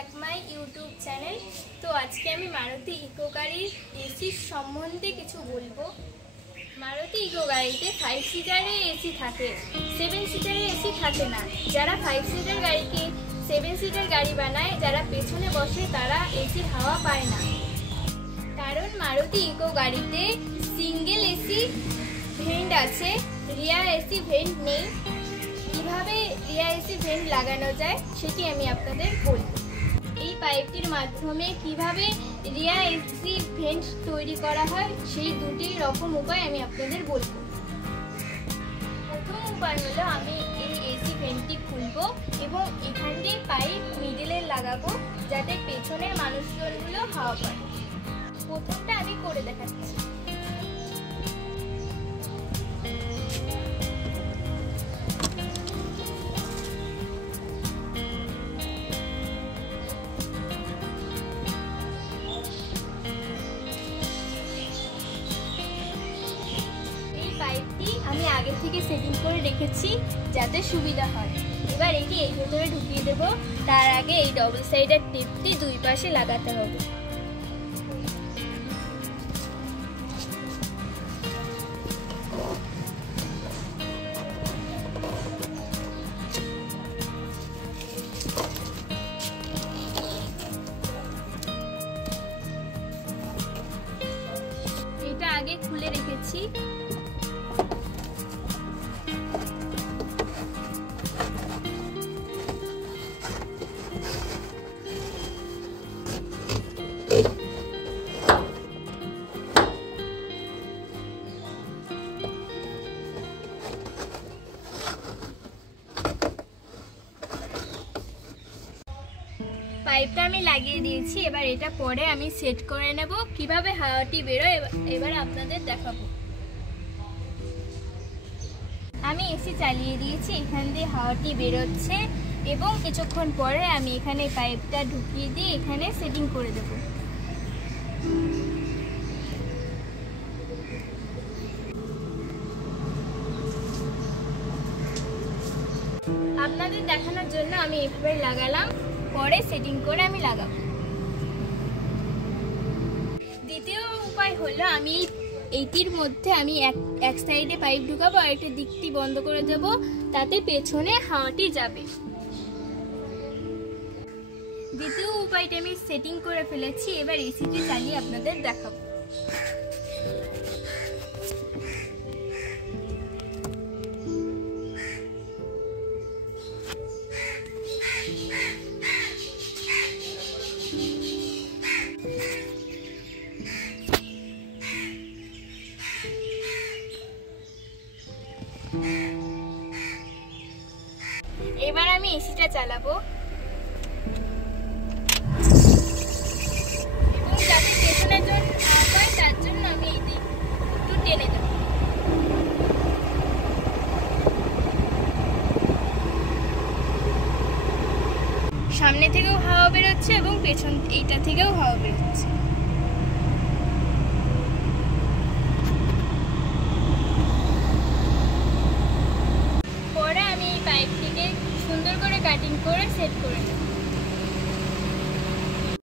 Back my YouTube channel. তো আজকে আমি মারুতি ইকো গাড়ির এসির সম্বন্ধে কিছু বলবো। মারুতি ইকো গাড়িতে 5 সিটারে এসি থাকে, 7 সিটারে এসি থাকে না। যারা 5 সিটার গাড়িকে 7 সিটার গাড়ি বানায়, যারা পেছনে বসে তারা এসির হাওয়া পায় না। কারণ মারুতি ইকো গাড়িতে সিঙ্গেল এসি ভেন্ট আছে, রিয়ার এসি ভেন্ট নেই। কিভাবে রিয়ার এসি ভেন্ট লাগানো যায় সেটি আমি আপনাদের বলবো। এই পাইপটির মাধ্যমে কিভাবে রিয়ার এসি ভেন্ট তৈরি করা হয় সেই দুটি রকম উপায় আমি আপনাদের বলবো। প্রথম উপায় হলো আমি এই এসি ভেন্টটি খুলবো এবং এখান দিয়ে পাইপ মিডলে লাগাবো যাতে পেছনের মানুষজনগুলো হাওয়া পায়। প্রথমটা আমি করে দেখাচ্ছি। পাইপটি আমি আগে থেকে সেটিং করে রেখেছি যাতে সুবিধা হয়। এবার এটি এই ভেতরে ঢুকিয়ে দেব। তার আগে এই ডবল সাইডের টেপটি দুই পাশে লাগাতে হবে। এটা আগে খুলে রেখেছি। পাইপটা আমি লাগিয়ে দিয়েছি। এবার এটা পরে আমি সেট করে নেব। কিভাবে হাওয়াটি বেরোয় এবার আপনাদের দেখাবো। আমি এসি চালিয়ে দিয়েছি, এখান দিয়ে হাওয়াটি বেরোচ্ছে এবং কিছুক্ষণ পরে আমি এখানে পাইপটা ঢুকিয়ে দিয়ে এখানে সেটিং করে দেব। আপনাদের দেখানোর জন্য আমি এভাবে লাগালাম, পরে সেটিং করে আমি লাগাবো। দ্বিতীয় উপায় হলো আমি এইটির মধ্যে আমি এক সাইডে পাইপ ঢুকাবো আর একটা দিকটি বন্ধ করে দেব, তাতে পেছনে হাওয়াটি যাবে। দ্বিতীয় উপায়টা আমি সেটিং করে ফেলেছি। এবার এসিটি চালিয়ে আপনাদের দেখাবো। এবার আমি এসিটা চালাবো এবং যাতে পেছনের জন্য হাওয়া পায় তার জন্য আমি এই দিক একটু টেনে দেব। সামনে থেকেও হাওয়া বেরোচ্ছে এবং পেছন এইটা থেকেও হাওয়া বেরোচ্ছে।